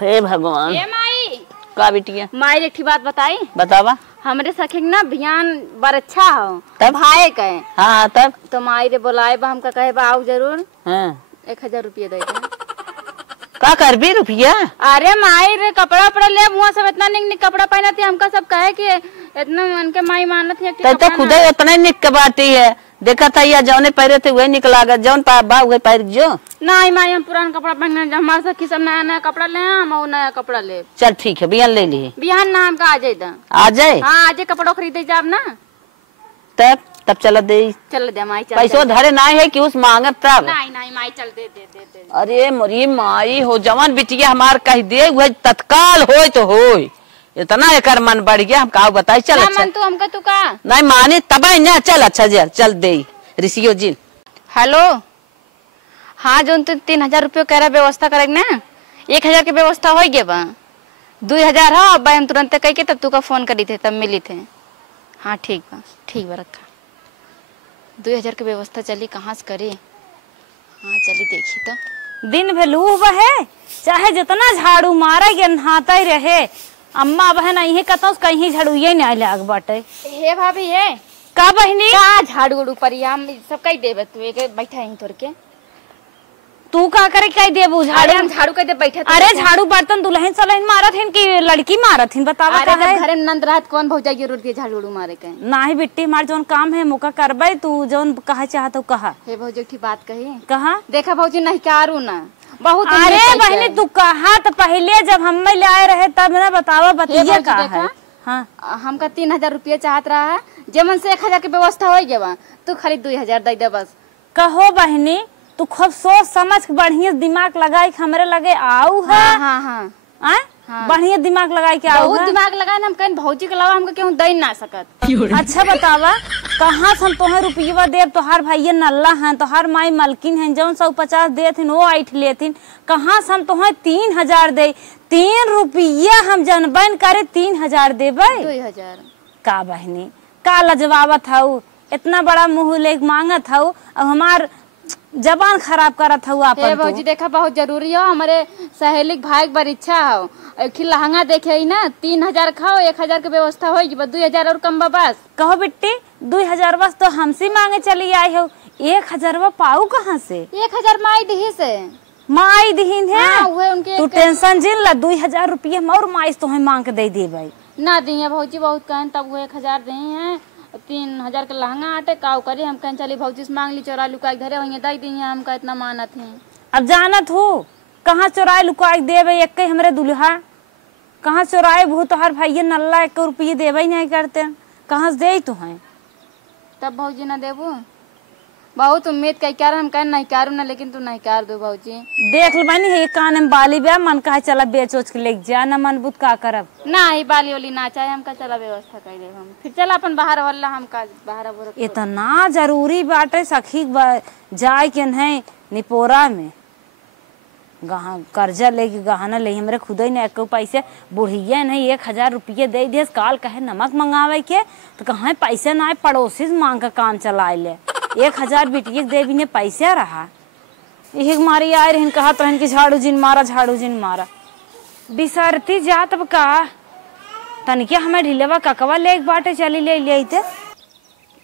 हे भगवान। ए माई का बिटिया? माई एक बात बताई। बतावा। हमरे सखी ना बियान बर अच्छा हो तब भाई कहे। हाँ तब तो माई रे बोलाए बा हमका कहे बा आओ जरूर। हाँ 1000 रुपया दे दे। का कर भी रुपया? अरे माई रे कपड़ा उपड़ा ले मुआ सब इतना निक कपड़ा पहना थी हमका सब कहे कि इतना मन के माई मानत है कि तो खुद ही उतना निक के बाती है। देखा था या जौने पहरे थे वही निकला गया जौन बा वही पहर जो। नहीं माई हम पुराना कपड़ा पहनना हमारे सखी सब नया नया कपड़ा ले हम और नया कपड़ा ले। चल ठीक है बिहान ले ली। बिहान ना हमका आ जाए। आ जाए? हाँ आज कपड़ा खरीदे जाब ना। तब चल दे। चल दे माई चल। पैसो धरे ना है कि उस मांगत तब। नहीं नहीं माई चल दे दे दे दे। अरे मोरी माई हो जवान बिटिया हमार कह दे वह तत्काल होय तो होय। इतना एकर मन बढ़ गया हम का बताई। चल अच्छा मन तू हमका तू का नहीं माने तब ना। चल अच्छा चल दे ऋषियो जी। हेलो हाँ जो 3000 रुपये कह रहा व्यवस्था करे ना 1000 की व्यवस्था हो गया बा 2000 है। अब हम तुरंत कह के तब तू का फोन करी थे तब मिली थे। हाँ ठीक बा रखा 2000 की व्यवस्था चली कहाँ से करी। हाँ चली देखी तो दिन भेलू है चाहे जितना झाड़ू मारे के नहाता ही रहे। अम्मा बहन यही कहता कहीं झाड़ू ये नहीं लाग बाटे। हे भाभी है का बहनी का झाड़ू उड़ू परी हम सब कही देबे तू एक बैठा ही तोर के। तू का करे कह देबू झाड़ू? हम झाड़ू कह दे बैठे। अरे झाड़ू बर्तन दुल्हन सलहन मारत हिन कि लड़की मारत हिन बतावा। अरे जब घरे नंद रात कौन भौजा जरूर के झाड़ू उड़ू मारे के नाही बिट्टी हमार जोन काम है मुका करबे तू जोन कहा चाहत हो कहा। हे भौजी की बात कही कहा देखा भौजी नहीं कारू ना बहुत। अरे बहनी तू कहा तो पहले जब हम ले आए रहे तब ना बतावा बतिया का है। हाँ हमका 3000 रुपया चाहत रहा है जेमन से 1000 की व्यवस्था हो गया तू खाली 2000 दे दे बस। कहो बहनी तू खूब सोच समझ बढ़िया दिमाग लगाई हमरे लगे आऊ है। हाँ हाँ हाँ बढ़िया दिमाग लगाई के आऊ बहुत दिमाग लगाए हम कहीं भौजी के अलावा हमको क्यों दे ना सकत। अच्छा बतावा कहाँ से हम तोहे रुपया देव? तोहार भाई नल्ला है तोहार माई मलकिन है जौन 150 देथिन वो ऐठ लेथिन। कहाँ से हम तोहे 3000 दे? 3 रुपया हम जनबन करे 3000 देबे 2000 का बहनी का लजवावत हऊ इतना बड़ा मुँह ले मांगत हऊ और हमार जबान खराब करत हऊ अपन। भौजी देखा बहुत जरूरी हो हमारे सहेली भाई की परीक्षा हो एक लहंगा देखे ना 3000 खाओ 1000 की व्यवस्था होगी 2000 और कम बस। कहो बिट्टी 2000 बस तो हमसे मांगे चली आई हो 1000 पाऊ कहाँ से? 1000 माई दी से माई दीन है। हाँ, उनके तू टेंशन जिन ला 2000 रुपया और माई तो मांग के दे देबे ना दिए भौजी बहुत कहन तब वो 1000 दे हैं 3000 के लहंगा आटे काव करे हम कहीं चली भौजी से मांग ली चोरा लुका धरे वहीं दे दी हमका इतना मानत है। अब जानत हो कहाँ चोराए लुका देवे एक हमरे दुल्हा कहाँ चोराए भू तोहार भाई नल्ला 1 रुपये देवे नहीं करते कहाँ से दे तू है तब भौजी ना देबू बहुत उम्मीद कई कर हम कह नहीं करूँ ना लेकिन तू नहीं कर दो भौजी। देख लो बनी है कान में बाली ब्या मन कहा चला बेच उच के लेके जा ना मन बुत का करब ना ही बाली वाली ना चाहे हमका चला व्यवस्था कर दे हम फिर चला अपन बाहर वाला हमका बाहर इतना जरूरी बाटे सखी जाए के नहीं निपोरा में कर्जा लेके गहना ले हमरे खुद ही नहीं पैसे बुढ़िया नहीं 1000 रुपये दे दिए काल कहे नमक मंगावे के तो कहाँ पैसे ना पड़ोसी से मांग का काम चला ले 1000 बिटिया दे भी ने पैसे रहा यही मारी आए रहन कहा तो की झाड़ू जिन मारा बिसरती जात अब का तनिके हमें ढिलेवा ककवा ले एक बाटे चली ले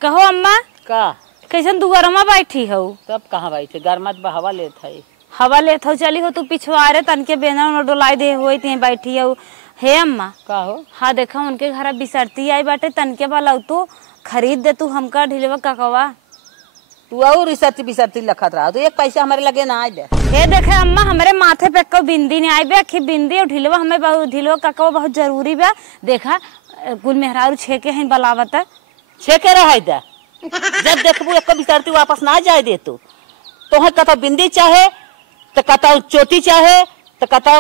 कहो अम्मा का कैसन तू गरमा बैठी हो? तब कहाँ बैठे गरमत हवा लेत है। हवा लेत हो चली हो तू पिछवा रे तनके बेना डोलाई दे हुई ती बैठी हो। हे अम्मा का हो? हाँ देखा उनके घर बिसरती आई बाटे तनके वाला तू खरीद दे तू हमका ढिलेवा ककवा। तू और रिसर्च बिसर्ती लखत रहा तो एक पैसा हमारे लगे ना आए दे। हे देखे अम्मा हमारे माथे पे को बिंदी नहीं आई बे आखी बिंदी और ढिलवा हमें बहुत ढिलवा ककवा बहुत जरूरी बा। देखा कुल मेहरारू छेके हैं बलावत छेके रह दे जब देखबू एक बिसरती वापस ना जाए दे तू तो कतो बिंदी चाहे तो कतो चोटी चाहे तो कतो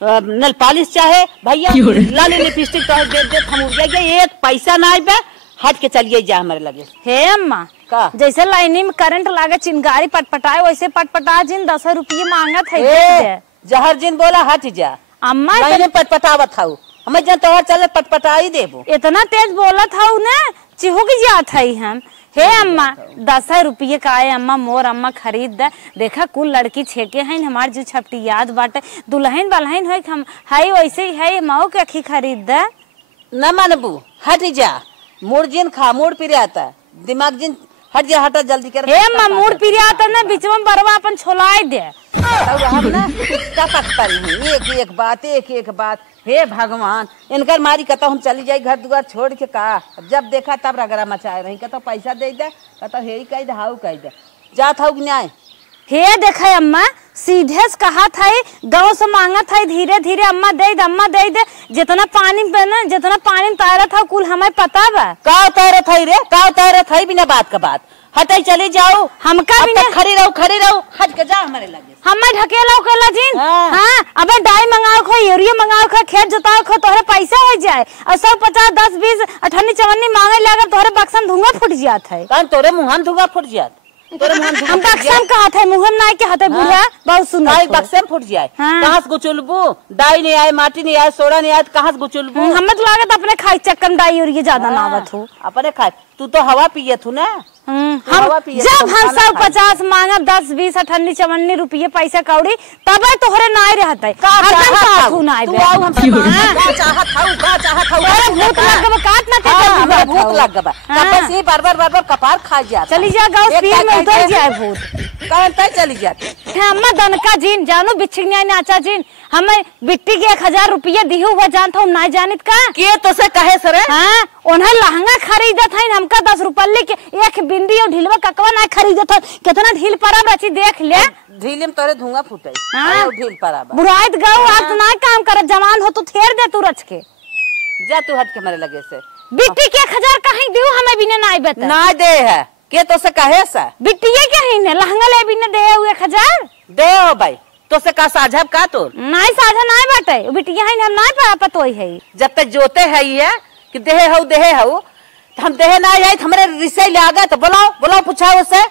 नल पालिश चाहे भैया लाली लिपस्टिक तो दे हम एक पैसा ना आए हट के चलिए जा हमारे लगे। हे अम्मा का जैसे लाइनी में करंट लागे चिंगारी पटपटाए वैसे पटपटा जिन 10 रुपये मांगत है जहर जिन बोला हट जा अम्मा पटपटावत हूँ हमें जन तोहर चले पटपटा ही देबो। इतना तेज बोलत हूँ ना चिहुक जात है हम हे अम्मा 10 रुपये का आए अम्मा मोर अम्मा खरीद दे। देखा कुल लड़की छेके हैं हमार जो छपटी याद बाटे दुल्हन बलहन है हम हाई वैसे ही है माओ के अखी खरीद दे। न मानबू हट जा मोड़ जिन खा मोड़ पिरे आता दिमाग जिन हट जा हटा जल्दी कर। हे अम्मा मोड़ पिरे आता ना बीच में बरवा अपन छोलाए दे। हम ना का पकता नहीं एक बात। हे भगवान इनकर मारी कहता हम चली जाई घर दुआर छोड़ के का जब देखा तब रगड़ा मचाए रही कहता पैसा दे दे कहता हे कह दे हाउ कह दे जात हूँ न्याय। हे देखे अम्मा सीधे से कहा था गाँव से मांगा था धीरे धीरे अम्मा दे जितना पानी में तैरा था कुल हमें पता बा का तैरा था बिना बात का बात हटाई चली जाओ हमका भी खड़ी रहो हट के जा हमारे लगे हमें ढकेला उकेला जीन। हाँ अबे डाई मंगाओ खो यूरिया मंगाओ खो खेत जोताओ खो तोहरे पैसा हो जाए और 150 10 20 58 54 मांगे लगे तोहरे बक्सन धुआं फुट जात है। कौन तोरे मुंहन धुआं फुट जात हम बक्सन कहा था मुंहन नाई के हाथे बुढ़ा बहुत सुन दाई बक्सन फुट जाए कहां से गुचुलबू दाई नहीं आए माटी नहीं आए सोडा नहीं आए कहां से गुचुलबू हमें तो लागत अपने खाई चक्कर डाई यूरिया ज्यादा ना आवत हो अपने खाए तू तो हवा पिए थू ना हम जब हम 150 मांगब 10 20 58 54 रुपये पैसा कौड़ी तब तोहरे नाई रहते भूख लग गए बार कपार खा जा चली जा गाँव में उतर जाए भूत कहता चली जाते अम्मा दनका जीन जानो बिच्छी नाचा जीन हमें बिट्टी के 1000 रुपये दिहु हुआ जानता हूँ ना जानित का के तो से कहे सर हाँ उन्हें लहंगा खरीदा था हमका 10 रुपये के एक बिंदी और ढीलवा ककवा ना खरीदा था कितना ढील पड़ा बची देख ले ढील में तोरे धुआं फूटे हाँ ढील पड़ा बुराइत गाँव आज तो ना काम कर जवान हो तो थेर दे तू रच के जा तू हट के मेरे लगे से बिट्टी के 1000 कहीं दियो हमें भी ना बता ना दे है के तो से कहे सा बिट्टी के कहीं ने लहंगा ले भी दे 1000 दे हो भाई तो से का साझब का तो नहीं साझा नहीं बाटे बिटिया है हम नहीं पतोई है जब तक जोते है ये कि देहे हो तो हम देहे ना जाए हमरे रिसे लागा तो बुलाओ पूछाओ उसे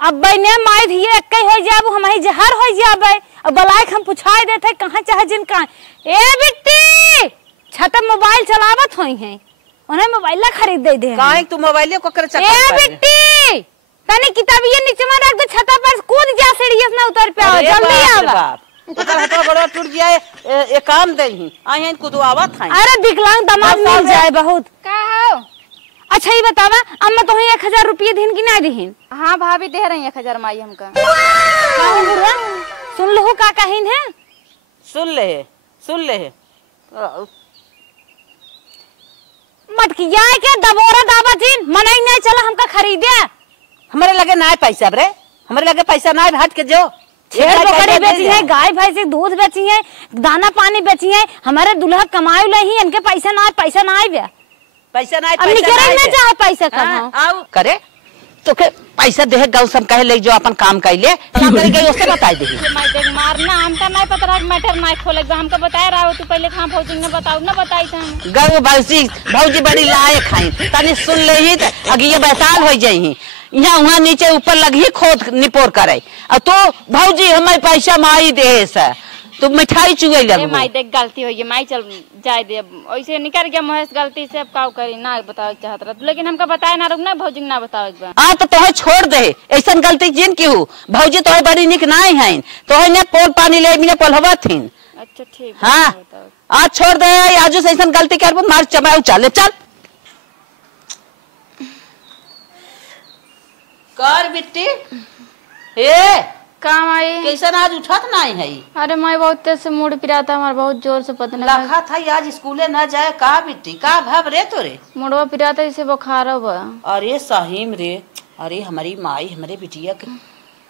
अब ने माई धिए एकई हो जाबू हम ही जहर हो जाबे अब बलाए हम पूछाए देते कहां चाहे जिन का ए बिट्टी छत मोबाइल चलावत होई है उन्हें मोबाइल खरीद दे काहे तू मोबाइल को कर चक्कर ए बिट्टी तने किताबिया नीचे में रख दे छत पर कूद जा सीढ़ियों में उतर पे आओ जल्दी आवा उधर हटवा बड़ा टूट जाए एक काम देही आयन कुदवावत है अरे विकलांग दामाद मिल जाए बहुत का हो। अच्छा ये बतावा अम्मा तो 1000 रुपये दिन की ना दीहिन। हाँ भाभी दे रही 1000 माई हमका सुन लो का कहिन है सुन ले मटकिया के दबोरा दावा जीन मनाई नहीं चला हमका खरीदे हमारे लगे ना पैसा रे हमारे लगे पैसा ना हट के जो छेड़ बकरी बेची है गाय भैंस दूध बेची है दाना पानी बेची है हमारे दुल्हा कमाए नहीं इनके पैसा ना आए पैसा ना चाहे पैसा आओ करे तो के पैसा दे गाँव सब कहे ले जो अपन काम कैले काम करे गई उससे बता दे मारना हमका नहीं पता मैटर नहीं खोले हमको बताया रहा तू पहले कहां भौजी ने बताऊ ना बताई था गाँव भौजी बड़ी लायक खाई तनी सुन ले ही अगे ये बैताल हो जाई यहाँ वहाँ नीचे ऊपर लगी खोद निपोर करे और तो भौजी हमें पैसा माई दे से तो मिठाई चुगे लग माई देख गलती हो गई माई चल जाए दे ऐसे निकल गया महेश गलती से अब काउ करी ना बताओ चाहत रहा लेकिन हमका बताया ना रुक ना भौजी ना बताओ एक बार हाँ तो तोहे छोड़ दे ऐसा गलती जिन की हूँ भौजी तोहे बड़ी निक ना है तोहे ने पोल पानी ले बिना पलहवा थी अच्छा ठीक हाँ आज छोड़ दे आज से ऐसा गलती कर मार चबाऊ चले चल कर बिट्टी ए काम आई कैसा आज उठत नहीं है अरे माई बहुत तेज से मूड पिराता हमारा बहुत जोर से पता नहीं लखा था आज स्कूले न जाए का बिट्टी का भव रे तोरे मुड़वा पिराता इसे बुखार हो अरे सहीम रे अरे हमारी माई हमारे बिटिया के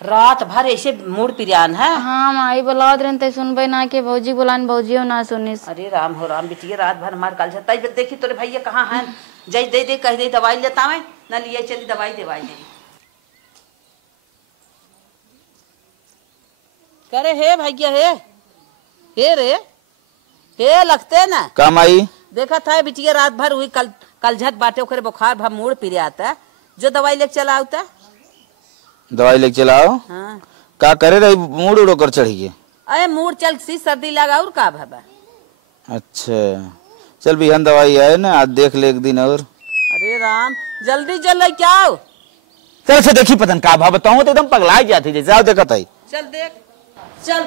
रात भर ऐसे मूड पिरान है हाँ माई बुला दे सुनबे ना के भौजी बुलान भौजियो ना सुनिस अरे राम हो राम बिटिया रात भर मार काल जाता देखी तोरे भैया कहाँ है जय दे कह दे दवाई लेता मैं न लिए चली दवाई दे करे हे भैया हे रे हे लगते ना काम आई देखा था बिटिया रात भर हुई कल झट बाटे ओकरे बुखार भर मूड पिरे आता जो दवाई लेके चला होता दवाई लेके चलाओ हाँ का करे रही मूड उड़ो कर चढ़ी के अरे मूड चल सी सर्दी लगा और का भाबा अच्छा चल बिहान दवाई आए ना आज देख ले एक दिन और अरे राम जल्दी चल क्या हो? चल से देखी पतन का भाव बताऊं तो एकदम पगला जाती जैसे आओ देखत है। चल देख चल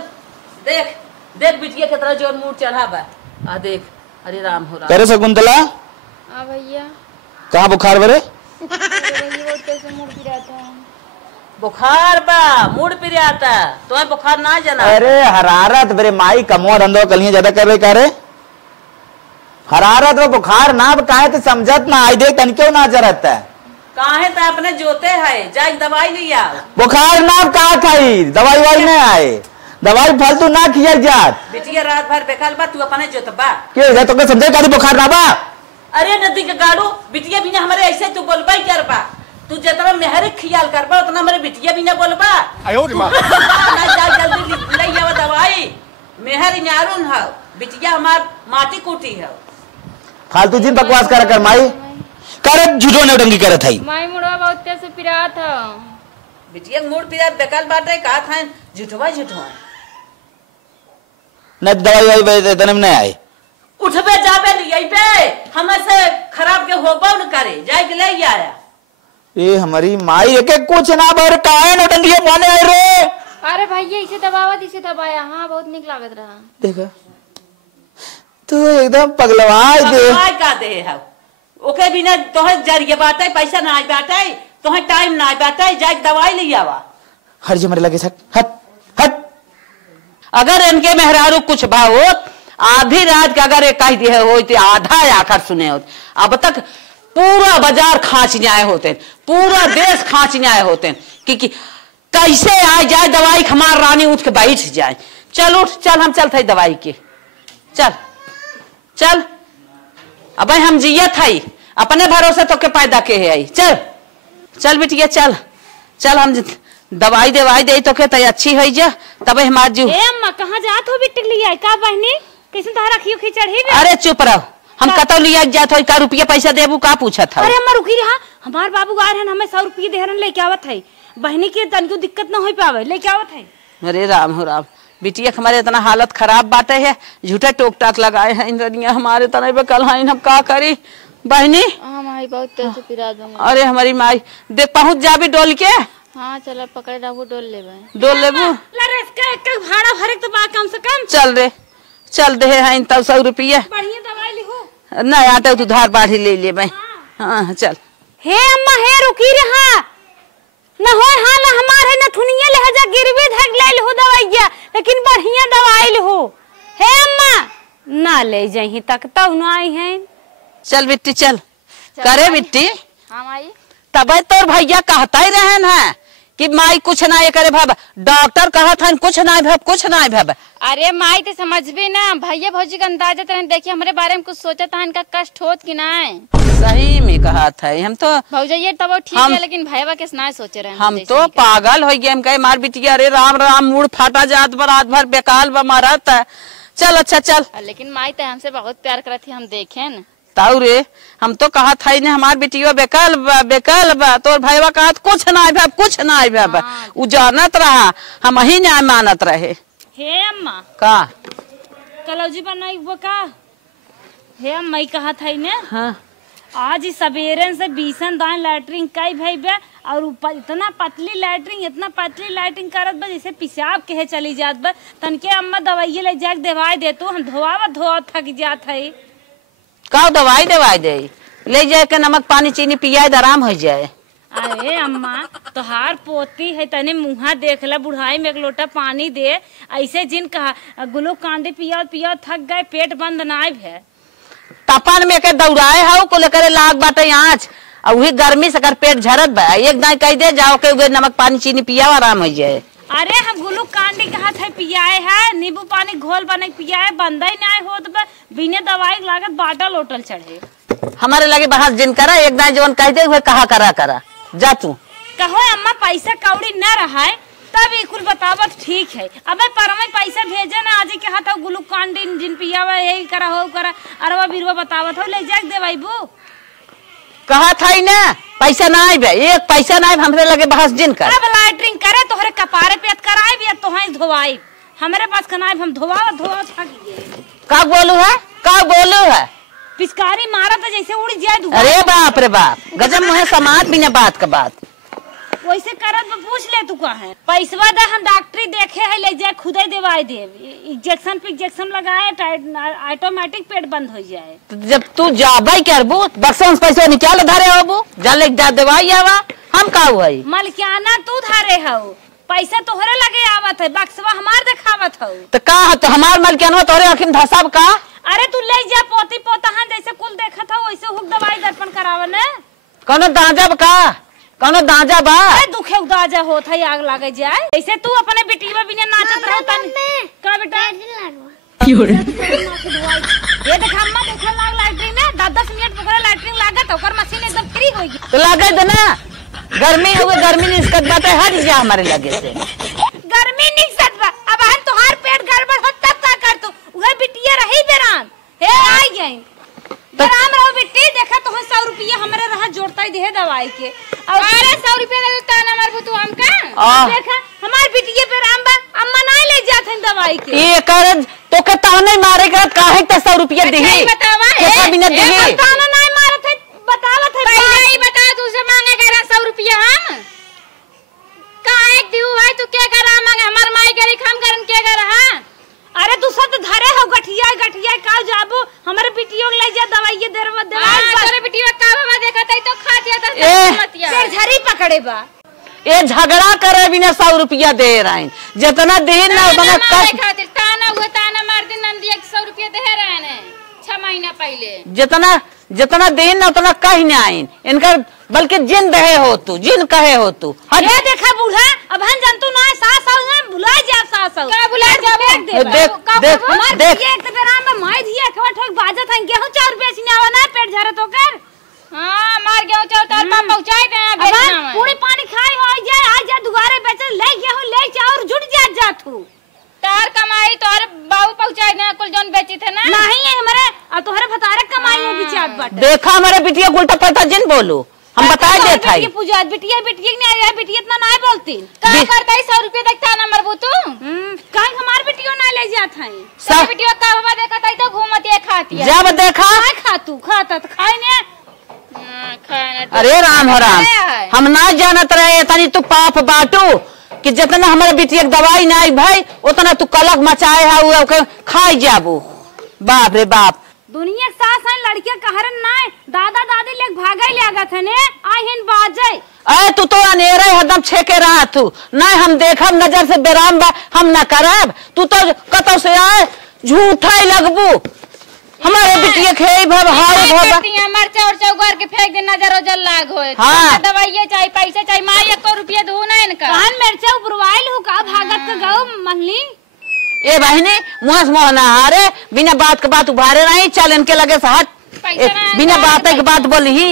देख देख बिटिया कितना जोर मूड चढ़ा बा आ देख। अरे राम हो राम। करे शकुंतला हाँ भैया कहाँ बुखार बरे? बुखार बा मूड पिर आता तो बुखार ना जाना। अरे हरारत बरे माई कमो धंधो कलियां ज्यादा कर रहे करे हरारत वो बुखार ना काहे तो समझत ना आई देख तन क्यों ना जरत है काहे तो अपने जोते है जाए दवाई लिया। बुखार ना कहा खाई दवाई वाई नहीं आए दवाई फालतू ना किया जात। बिटिया रात भर बेकार बा तू अपने जोतबा के तो समझे का बुखार ना बा। अरे नदी के गाड़ू बिटिया बिना हमारे ऐसे तू बोलबा ही करबा तू जितना मेहर ख्याल करबा उतना हमारे बिटिया बिना बोलबा। आयो रे मां ना जा जल्दी ले आवा दवाई मेहर इनारुन है बिटिया हमार माटी कूटी है। फालतू जिन बकवास कर माई करे झूठो ने डंगी करत है। माई मुड़वा बहुत तेज से पिरात है बिटिया मूड पिरा बेकार बाटे का था झूठवा झूठवा न दवाई वाई तने में नहीं आए उठबे जाबे लियै बे हमें से खराब के होबो न करे जाय के ले आया। ए हमारी माई के कुछ ना बर काहे न डंगी पाने आए रे। अरे भैया इसे दबावत इसे दबाया हाँ बहुत निक लागत रहा। देखा तू एकदम पगलवाई दे पगलवाई का दे है ओके बिना तोहे जरिए बाटे पैसा ना बाटे तोहे टाइम ना बाटे जाय दवाई ले आवा। हर जे मरे लगे हट हट अगर इनके मेहरारू कुछ भाव आधी रात के अगर एक कह दिए होते आधा आकर सुने होते अब तक पूरा बाजार खांच न्याय होते पूरा देश खांच न्याय होते कि कैसे आ जाए दवाई हमार रानी उठ के बैठ जाए। चल उठ चल हम चलते दवाई के चल चल अब हम जियत है अपने भरोसे तो के पैदा के है चल चल बिटिया चल चल हम दवाई दवाई दे तो के तय अच्छी है जा तब हमार जीव। ए अम्मा कहां जात हो बिटिक लिया का बहनी कैसे तारा खियो खिचड़ी। अरे चुप रहो हम कतौ लिया जात हो का रुपया पैसा देबू का पूछत है। अरे अम्मा रुकी रहा हमार बाबू आ रहे हमें 100 रुपये देहरन लेके आवत है बहनी के तन को दिक्कत ना हो पावे लेके आवत है। अरे राम हो राम बिटिया हमारे इतना हालत खराब बाटे है झूठे टोक टाक लगाए हैं इंद्रिया हमारे तने पे कल हम का करी बहनी। हाँ माई बहुत तेज से पिरा दूंगा। अरे हमारी माई देख पहुंच जाबी डोल के। हाँ चलो पकड़े रहू डोल लेबे डोल लेबू एक भाड़ा भरे तो बा कम से कम चल रे चल दे हैं तब 100 रुपये बढ़िया दवाई लिहो नहीं आते तू धार बाढ़ी ले ले भाई। हाँ चल हे अम्मा हे रुकी रहा न हो हाल हमारे न थुनिया ले जा गिरवी धक ले लो दवाइया लेकिन बढ़िया दवाई लो हे अम्मा ना ले जाही तक तब न आई है। चल बिट्टी चल करे बिट्टी। हाँ माई तब तोर भैया कहता ही रहन है कि माई कुछ ना ये करे भाब डॉक्टर कहत है कुछ ना भाब कुछ ना भाब। अरे माई तो समझ भी ना भैया भौजी का अंदाजा तो देखिए हमारे बारे में कुछ सोचा था इनका कष्ट होत कि ना सही में कहा था हम तो भौजा ये तब ठीक है लेकिन भैया के ना सोचे रहे हम तो पागल हो गए हम कहे मार बिटिया अरे राम राम मूड फाटा जात बर रात भर बेकाल बमारत है। चल अच्छा चल लेकिन माई तो हमसे बहुत प्यार करत थी हम देखे न ताऊ रे हम तो कहा था ने हमार बेटिया बेकल बा तोर भैया कहा कुछ ना भाब कुछ ना भाब उ जानत रहा हम ही ना मानत रहे। हे अम्मा का कलौजी बनाई वो का हे अम्मा कहा था ने हाँ आज सवेरे से बीसन दान लैटरिंग कई भाई बे और इतना पतली लैटरिंग करत बा जैसे पेशाब के चली जात बा तनके अम्मा दवाई ले जाके दवाई दे तो हम धोआ थक जात है का दवाई दे ले जाए के नमक पानी चीनी पिया आराम हो जाए। अरे अम्मा तोहार पोती है तने मुँहा देख ला बुढ़ाई में एक लोटा पानी दे ऐसे जिन कहा गुलो कांदे पिया थक गए पेट बंद नाई है तपन में के दौड़ाए हाउ को लेकर लाग बाटे आँच और वही गर्मी से कर पेट झरत बा एक दाई कह दे जाओ के नमक पानी चीनी पिया आराम हो जाए। अरे हम गुलू कांडी कहा था पियाए है नींबू पानी घोल बने पियाए बंदा ही नहीं होत बा बिना दवाई लागत बाटल होटल चढ़े हमारे लगे बहस जिन करा एक दाई जवन कह दे कहा करा जा तू कहो अम्मा पैसा कौड़ी न रहा है तब कुल बतावत ठीक है अबे परमे पैसा भेजे ना आज के हाथ गुलू कांडी जिन पियावा यही करा हो करा अरवा बिरवा बतावत हो ले जाके देवाई बू कहा था ना पैसा ना आए एक पैसा ना हमरे लगे बहस जिन कर अब लैटरिंग करे तोहरे कपारे पे कराए भी तोहे धोवाई हमारे पास कनाए हम धोवा थक गए का बोलू है पिचकारी मारा तो जैसे उड़ जाए। अरे बाप रे बाप, गजब मुहे समाज बिना बात का बात। वैसे करत में पूछ ले तू का है पैसवा दे, हम डॉक्टरी देखे है ले जाए खुदे दवाई दे, इंजेक्शन पे इंजेक्शन लगाए ऑटोमेटिक पेट बंद हो जाए। तो जब तू जाबाई करबो बक्सा से पैसा निकाल धारे होबो जा ले जा दवाई आवा हम का हुई मलकियाना तू धारे हो, पैसा तोहरे लगे आवत है, बक्सवा हमार देखावत हो। तो का तो हमार मलकियानवा तोरे आखिर धसाब का। अरे तू ले जा पोती पोता जैसे कुल देखत हो वैसे हुक दवाई दर्पण करावा ने। कोनो दांजा का कोनो दांजा बा। अरे दुखे उदाजा होत है आग लागे जाए। ऐसे तू अपने बेटीवा बिना नाचत रहो तन का बेटा ये देख अम्मा देखे लाग लाइटिंग में 10-10 मिनट पकड़े लाइटिंग लागत ओकर मशीन एकदम फ्री हो गई। तो लागे दे ना गर्मी हुए गर्मी निस्कत बात है हट जा हमारे लगे से गर्मी निस्कत बा। अब हम तोहार पेट गड़बड़ हो तब का कर तू उहे बिटिया रही बेरान हे आई गई बेरान रहो बिट्टी देखा तो 100 रुपया हमरे रहा जोड़ता ही दे दवाई के। और अरे 100 रुपया दे ताना मारबो तू हमका देखा हमार बिटिया बेरान बा अम्मा ना ले जात हन दवाई के। ये कर तो के ताने मारे का काहे त 100 रुपया देही के बिना देही ताना ना मारत है बतावत है पहले ही बता तू से मांगे करा 100 रुपया हम काहे दियो भाई तू क्या करा मांगे हमार माई के हम करन के करा। हां अरे तू सब धरे हो गठिया गठिया का जाबो हमारे बिटियो ले जा दवाई देरवा दवाई तोरे बिटिया का बाबा देखत है तो खा दिया त मतिया फिर झरी पकड़े बा। ये झगड़ा करे बिना 100 रुपया दे रहे जितना दिन ना उतना मारे खातिर ताना हुआ ताना मार दिन नंदी 100 रुपया दे रहे ने 6 महीना पहले जितना जितना दिन ना उतना कहीं ना आइन इनका बल्कि जिन दहे हो तू जिन कहे हो तू ये देखा बूढ़ा अब हम जंतु ना सास ना भुला जा सास का भुला जा देख देख देख एक तो बेराम में माई दिया खवा ठोक बाजत हन गेहूं 4 रुपया सिनावा ना पेट झरे तो कर। हां मार गेहूं चार तार पा पहुंचाई दे बेचना में पूरी पानी खाई हो जाए आ जा दुगारे बेच ले गेहूं ले चाउर जुट जा तू तार कमाई तोर बाबू पहुंचाई दे कुल जोन बेची थे ना नहीं है हमरे अब तोहरे भतारे कमाई है बिचात बाट देखा हमारे बिटिया उल्टा पता जिन बोलो हम बता देत है पूजा बिटिया बिटिया नहीं आया बिटिया इतना ना बोलती का करता है 100 रुपया देखता ना मरबू तू काहे हमार बिटियो ना ले जात है सब बिटिया का बाबा देखत है तो घूमत है खाती है जब देखा खा तू खाता तो खाई ने खाना अरे राम हो राम हम ना जानत रहे तनी तू पाप बाटू कि जितना हमारे बिटिया दवाई ना आई भाई उतना तू कलक मचाए है खाई जाबू। बाप रे बाप दुनिया सास है लड़कियां कहरन ना दादा दादी लेक भागई लागत है ने आहिन बाजे अरे तू तो अनेरे एकदम छेके रहा तू ना हम देखब नजर से बेराम बा हम ना करब तू तो कतो से आए झूठा ही लगबू हमारे बिटिया खेई भव हाय भव मरचा और चौगार के फेंक दे नजर ओजल लाग होए हाँ। दवाई चाहिए पैसे चाहिए माई 1 रुपया दो ना इनका कान मिर्चा बुरवाइल हो का भागत के गाँव महली ए बहनी मुहस मोहना हारे बिना बात के बात उभारे नहीं चल इनके लगे से हट बिना बात के बात बोली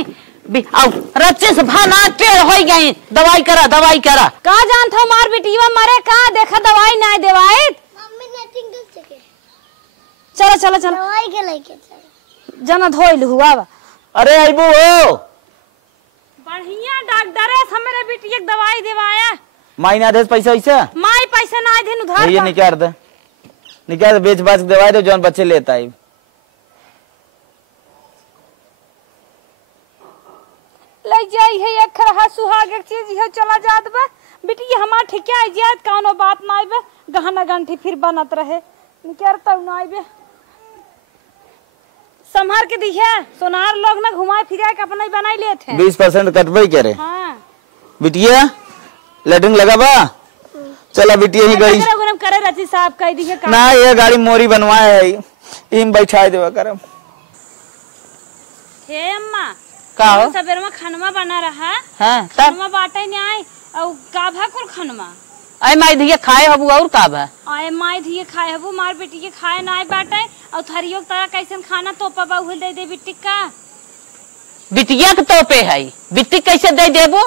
रच्चे से भाना टेढ़ हो गई दवाई करा का जान था मार बिटिया मरे का देखा दवाई ना देवाई चलो चलो चलो दवाई के लेके चलो जना धोइल हुआ अरे आइबू हो बढ़िया डॉक्टर है हमरे बिटिया दवाई देवाया माई ना दे पैसा वैसा माई पैसा ना दिन उधार ये निकाल दे बेच बाच दवाई दे जौन बच्चे लेता है ले जाई है एक खरहा सुहाग एक चीज है चला जात बा बिटिया हमार ठिका जात कोनो बात ना आइबे गहना गंठी फिर बनत रहे निकरता ना आइबे संभार के दिखे सोनार लोग ना घुमाए फिराए के अपना ही बनाई लेते हैं 20% कटबई करे। हां बिटिया लेटरिंग लगा बा चला बिटिया ही गई करे रची साहब कह दिखे का ना ये गाड़ी मोरी बनवाए है इम बैठाए देवा करम। हे अम्मा का हो सबेर में खनमा बना रहा हां तब खनमा बाटे नहीं आई और का भा कुल खनमा आई माई दिए खाए हबू और का बा आए माई दिए खाए हबू मार बेटी के खाए ना बाटे और थरियो तरह कैसन खाना तो पबा उहल दे बिट्टी का बिटिया के तोपे है बिट्टी कैसे दे देबो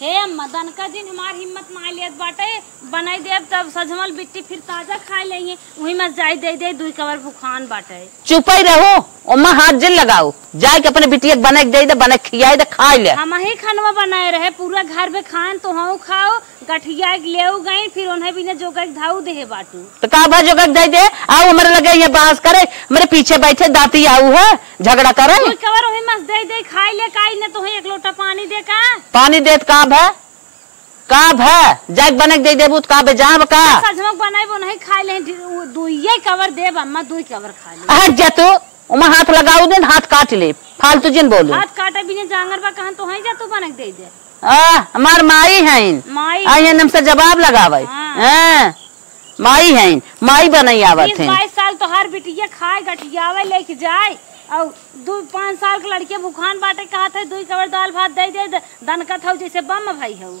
हे अम्मा दनका दिन हमार हिम्मत ना लियत बाटे बनाई देब तब सजमल बिट्टी फिर ताजा खा लेंगे वही में जाई दे 2 कवर भूखान बाटे चुप ही रहो ओमा हाथ जिन लगाओ जाए के अपने बिटिया बने दे दे बने खियाए दे खाए ले। हम ही खानवा बनाए रहे पूरा घर में खान तो हम खाओ गठिया ले गई फिर उन्हें भी ने जोगक धाऊ दे बाटू तो का भा जोगक दे दे आओ हमारे लगे ये बास करे मेरे पीछे बैठे दाती आऊ है झगड़ा करे तू कवर ओही मस दे खाई ले काई ने तो एक लोटा पानी दे का पानी देत का है जाग बने दे देबू का बे जाब का सजमक बनाई वो नहीं खाई ले दुइये कवर देब अम्मा दुई कवर खा ले हट जा तू उमा हाथ लगाऊ दे हाथ काट ले फालतू जिन बोलू हाथ काटे बिना जांगर बा कहां तो है जा तू बने दे दे हमार माई है माई आई नम से जवाब लगावे हां माई है माई बनई आवत है 22 साल तो हर बिटिया खाए गठियावे लेके जाए और 2-5 साल के लड़के भूखान बाटे कहा थे दुई कवर दाल भात दे दे दनकत हो जैसे बम भाई हो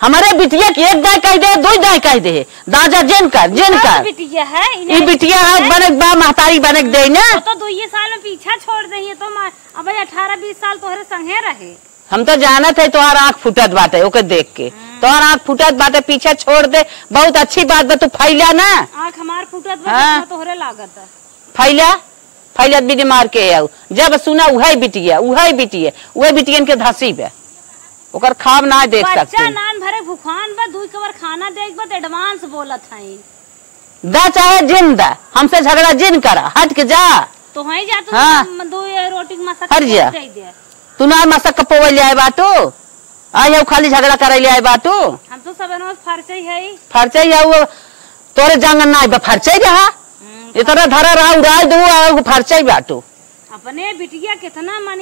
हमारे बिटिया की एक दाई कह दे दो दाई कह दे दादा जिन कर बिटिया है ई बिटिया बनक बा महतारी बनक दे ना तो 2 साल में पीछा छोड़ दे तो अब 18-20 साल तोहरे संगे रहे हम तो जानत है तोहार आँख फुटत बाटे ओके देख के तोहार आँख फुटत बाटे पीछे छोड़ दे बहुत अच्छी बात बा तू फैला ना आँख हमार फुटत बा तोहरे लागत फैला बिना मार के आऊ जब सुना उहे बिटिया उहे बिटियन के धसी बे ओकर खाब ना देख सकते बच्चा नान भरे भूखान बा दुई कवर खाना देख बा एडवांस बोलत हई दा चाहे जिन दा हमसे झगड़ा जिन करा हट के जा तो है जा तू दो रोटी मसा हट जा तू ना मसा कपोवे ले आए बाटू आए खाली झगड़ा करे ले आए बाटू हम तो सबनो फरचई है वो तोरे जांगन ना बा फरचई रहा इतना धरा रहा उड़ाई दू फरचई बाटू अपने बिटिया कितना मन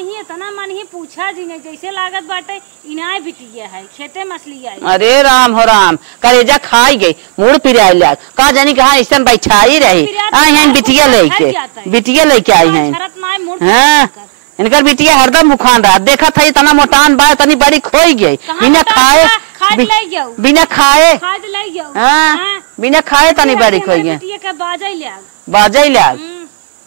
ही पूछा जी ने जैसे लागत बाटे इनाय बिटिया है खेते मछली आई अरे राम हो राम करेजा खाई गई मुड़ पिराई लाग का जानी कहा ऐसा बैठाई रही आई हैं बिटिया लेके आई हैं हाँ इनकर बिटिया हरदम मुखान रहा देखा था इतना मोटान बा तनी बड़ी खोई गई बिना खाए बिना खाए तनी बड़ी खोई गई बाजई लाग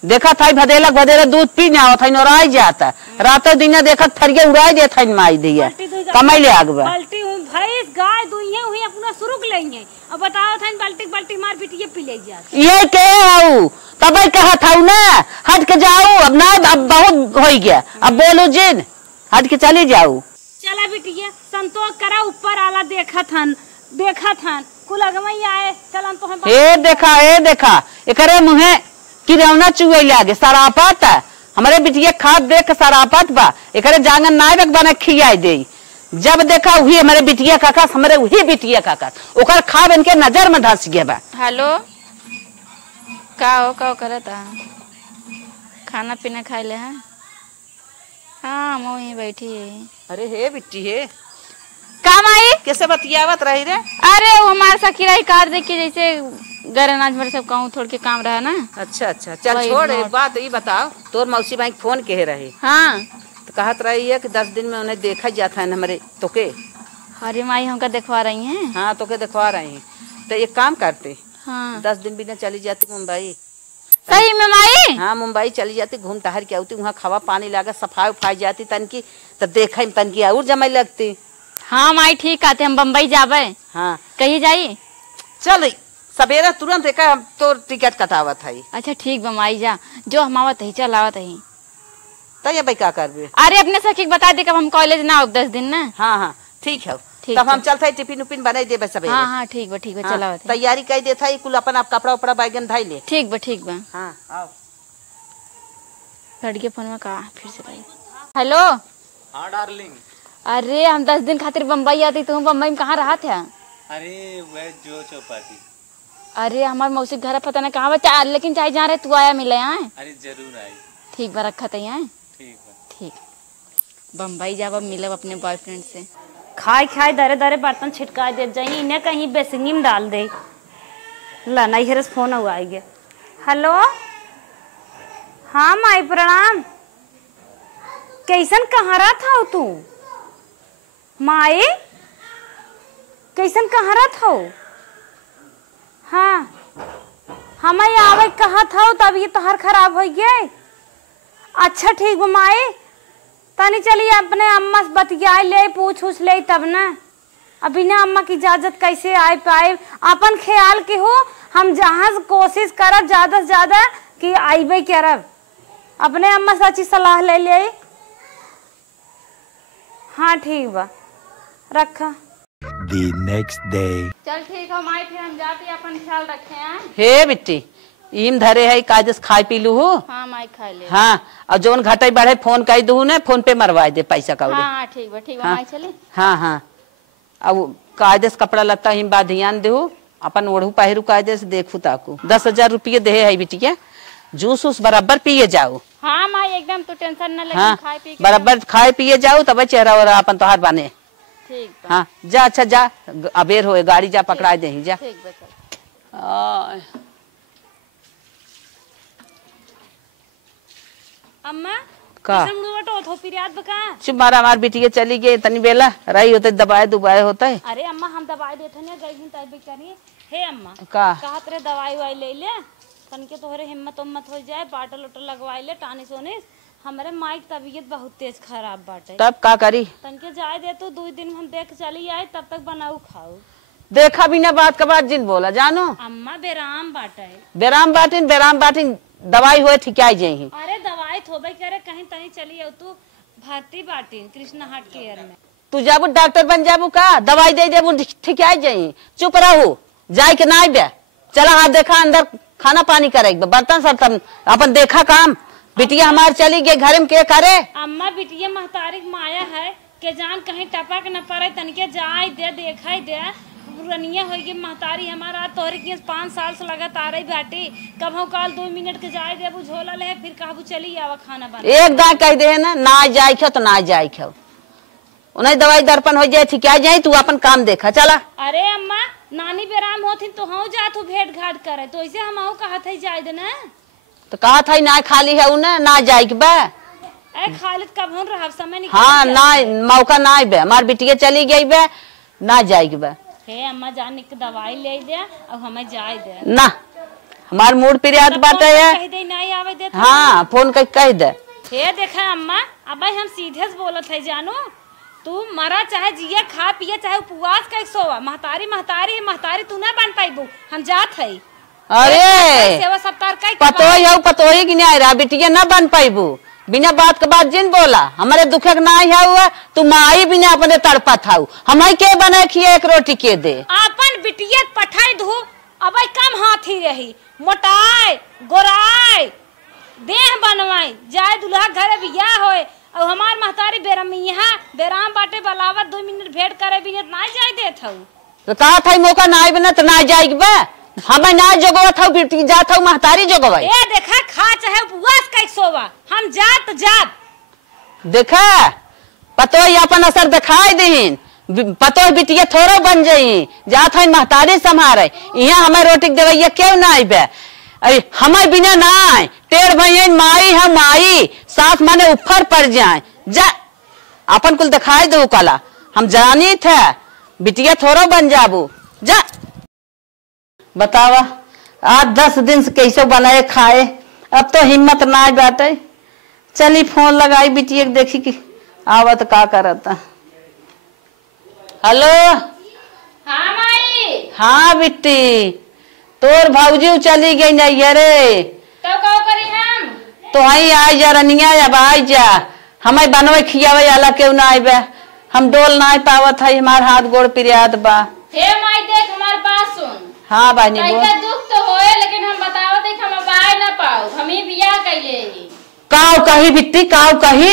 देखा था भदेला दूध पी जाओ था नोराई जाता रात दिन देखा थरिया उड़ाई दे था माई दिया कमाई ले आग बाल्टी भैंस गाय दुइये हुई अपना सुरुक लेंगे अब बताओ था बाल्टी मार बिटिया पी ले जा ये के हूँ तब कहा था ना हट के जाओ अब ना अब बहुत हो गया अब बोलो जिन हट के चली जाओ चला बिटिया संतोष करा ऊपर आला देखा था कुल अगमई आए चलन तो ए देखा एकरे मुहे किरौना चुए लागे सरापत हमारे बिटिया खाद देख सरापत बा एकरे जांगन नायक बना खियाई दे जब देखा वही हमारे बिटिया काका हमारे वही बिटिया काका ओकर खाब इनके नजर में धस गया बा। हेलो का करता खाना पीना खाए ले हैं हाँ मैं वहीं बैठी है। अरे हे बिट्टी हे काम आई कैसे बतियावत रही रे अरे वो हमारे साथ किराई कार देख के जैसे घर अनाज मेरे सब कहूँ थोड़ के काम रहा ना। अच्छा चल छोड़ एक बात ये बताओ तोर मौसी भाई फोन कहे रहे हाँ तो कहत रही है कि 10 दिन में उन्हें देखा जाता है हमारे तोके अरे माई हमका दिखवा रही हैं हाँ तोके दिखवा रही हैं तो एक काम करते हाँ 10 दिन बिना चली जाती मुंबई सही में माई हाँ मुंबई चली जाती घूम टहर के आती वहाँ खावा पानी लागा सफाई उफाई जाती तन की तो देखा तन की और जमाई लगती। हाँ माई ठीक आते हम बम्बई जावे हाँ कहीं जाई चल सवेरा तुरंत एक तो टिकट कटावत है। अच्छा ठीक बमाई जा जो हम आवत ही चल आवत ही तो भाई क्या करबे अरे अपने सखी बता दे कब हम कॉलेज ना हो 10 दिन ना। हाँ ठीक है तब हम चलते टिफिन उपिन बनाई देबे सवेरे। हाँ ठीक बा चला आवत तैयारी कर देता है कुल अपन आप कपड़ा उपड़ा बैगन धाई ले। ठीक बा हाँ आओ लड़के फोन में कहा फिर से भाई हेलो हाँ डार्लिंग अरे हम 10 दिन खातिर बम्बई आती तुम बम्बई में कहाँ रहा था। अरे वह जो चौपाटी अरे हमारे मौसी घर पता नहीं कहाँ बचा लेकिन चाहे जहाँ रहे तू आया मिले यहाँ। अरे जरूर आई ठीक बा रखा था यहाँ ठीक बम्बई जाब मिलब अपने बॉयफ्रेंड से खाए दरे दरे बर्तन छिटका दे जाइए इन्हें कहीं बेसिंगी में डाल दे ला नहीं हेरस फोन हुआ गया। हेलो हाँ माई प्रणाम कैसन कहाँ रहा था तू माई कैसन कहाँ रहा था हाँ हमें आवे कहा था तब ये तोहर खराब हो गया। अच्छा ठीक माई तनी चलिए अपने अम्मा से बतिया ले पूछ ले तब ना अभी ना अम्मा की इजाजत कैसे आए पाए अपन ख्याल के हो हम जहाँ कोशिश करब ज्यादा से ज्यादा कि आईबे करब अपने अम्मा साची सलाह ले ले। हाँ ठीक बा, रखा। The next day. चल ठीक है माई, फिर हम जाते अपन ख्याल रखे हैं। हे बिट्टी ईम धरे है काजस खाए पी लू। हाँ माई खा ले। हाँ और जोन घटाई बढ़े फोन कर दू ने, फोन पे मरवा दे पैसा का। हाँ ठीक बा हाँ। माई चली। हाँ हाँ अब कायदेस कपड़ा लत्ता हिम बा ध्यान देहू, अपन ओढ़ू पहिरू कायदेस देखू ताकू। 10,000 रुपये दे है बिटिया, जूस उस बराबर पिए जाओ। हाँ माई एकदम तू टेंशन न ले। हाँ खाए पी के बराबर खाए पिए जाओ तब चेहरा वरा अपन तोहार बने। ठीक बा। हाँ जा, अच्छा जा, अबेर होए गाड़ी जा पकड़ा दे जा। ठीक बा चल। अम्मा का बका। चुप मारा, हमार बिटिया चली गई तनी बेला रही होते, दबाए दुबाए होते। अरे अम्मा हम दवाई देते ना गई तब करी। हे अम्मा का कहत रे दवाई वाई ले ले, तनके तोहरे हिम्मत उम्मत हो जाए, बाटल उटल लगवाई ले, टानिस ओनिस। हमारे माई की तबीयत बहुत तेज खराब बाटे, तब का करी? तनके जाए दे तू, 2 दिन हम देख चली आए, तब तक बनाऊ खाऊ। देखा बिना बात का बात जिन बोला जानो। अम्मा बेराम बाटे। बेराम बाटिन दवाई हुए ठिकाई जाही। अरे दवाई थोबे करे कहीं तनी चली आओ तू, भर्ती बाटिन कृष्णा हार्ट केयर में। तू जाबू डॉक्टर बन जाबू का, दवाई दे देबू ठिकाई जाही। चुप रहू, जाए के ना बे। चला हाथ देखा अंदर खाना पानी करे, बर्तन सर्तन अपन देखा काम। बिटिया हमार चली गई घर में के करे। अम्मा बिटिया महतारी माया है के जान कहीं टपक न पड़े, तनके जाए दे देखा दे। पुरनिया होगी महतारी हमारा, तोहरे के 5 साल से लगत आ रही बाटी। कब हो काल 2 मिनट के जाए दे झोला ले, फिर कहबू चली आवा खाना बना। एक दाग कह दे ना, ना जाए खो तो ना जाए खो, उन्हें दवाई दर्पण हो जाए ठिकाई जाए, तू अपन काम देखा। चला। अरे अम्मा नानी बेराम होती तो हम जात भेंट घाट करे, तो ऐसे हम कहत है जाए दे ना। तो कहा था ना खाली है उन्हें ना जाए के बा। ए खालिद कब हम रह समय निकल। हाँ ना मौका ना बे, हमार बिटिया चली गई बे, ना जाए के बा। हे अम्मा जान के दवाई ले दे अब हमें जाए दे ना, हमार मूड पिरियात बाटे है। कह दे नहीं आवे दे। हाँ फोन कर कह दे। हे देखा अम्मा अब हम सीधे से बोलत है जानू, तू मरा चाहे जिया, खा पिए चाहे उपवास कर सोवा, महतारी तू ना बन पाइबू, हम जात है। अरे सेवा सत्कार का पतोही कि नहीं रहा, बिटिया ना बन पाइबू। बिना बात के बात जिन बोला, हमारे दुखे ना हुआ, तू माई बिना अपने तड़पा था, हमें के बने खिए एक रोटी के दे। अपन बिटिया पठाई धू, अब कम हाथी रही, मोटाई गोराई देह बनवाई, जाए दुल्हा घर बियाह होए, और हमार महतारी बेराम बाटे बलावत 2 मिनट भेंट करे भी ना जाए देत हूँ। तो कहा था मौका ना बना तो ना जाएगी बे, हमें ना जोगवा था, बिटी जात हूँ महतारी जोगवा। ए देखा खा चाहे उपवास कर सोवा, हम जात देखा पतो अपन असर दिखाई दीन, पतो बिटिया थोड़ो बन जाई, जात है महतारी संभारे, यहाँ हमें रोटी देवैया क्यों ना आईबे। अरे हमें बिना ना आए, टेढ़ भैया माई है माई, सास माने ऊपर पड़ जाए, जा अपन कुल दिखाई दो कला, हम जानी थे बिटिया थोड़ो बन जाबू। जा बतावा 8-10 दिन से कैसे बनाए खाए, अब तो हिम्मत ना बाटे। चली फोन लगाई बिटिया देखी कि आवत का करता। हेलो। हाँ माई। हाँ बिट्टी, तोर भौजी चली गई नहीं रे, तो का करी हम? तो आई आई जा रनिया, अब आई जा, हमें बनवे खियावे आला क्यों ना आईबे, हम डोल ना पावत है, हमार हाथ गोड़ पिरियात बा। हे माई देख हमार बात सुन। हाँ बानी बोल। दुख तो होए, लेकिन हम बताओ देख हम बाय ना पाओ, हम ही बियाह कैले। काव कही बिट्टी, काव कही?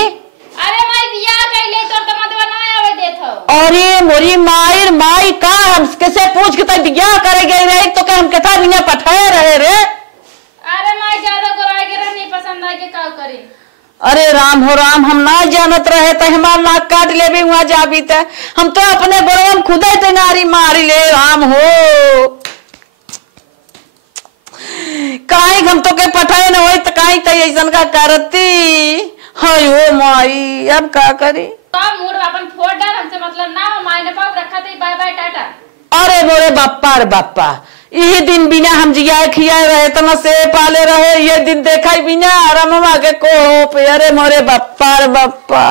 अरे माई बियाह कैले तो मधुआ ना आवे देत हो। अरे मोरी माई का हम कैसे पूछ के तय बियाह करे गए रहे, तो के हम कथा बिना पठाए रहे रे। अरे माई ज्यादा गोराई के नहीं पसंद आए के का करी। अरे राम हो राम, हम ना जानत रहे तो हमार नाक काट ले भी वहां जाबी ते, हम तो अपने बड़ों खुदे ते नारी मारी ले। राम हो काई हम तो के पठाए न होई, तो काई तय ऐसन का करती। हाय हो माई, अब का करी? तो मूड अपन फोड़ डाल, हमसे मतलब ना हो, माई ने पाव रखा थे, बाय बाय टाटा। अरे मोरे बाप्पा रे बाप्पा, यही दिन बिना हम जिया खियाए रहे तो न से पाले रहे, ये दिन देखा बिना रमवा के को पे। अरे मोरे बाप्पा रे बाप्पा।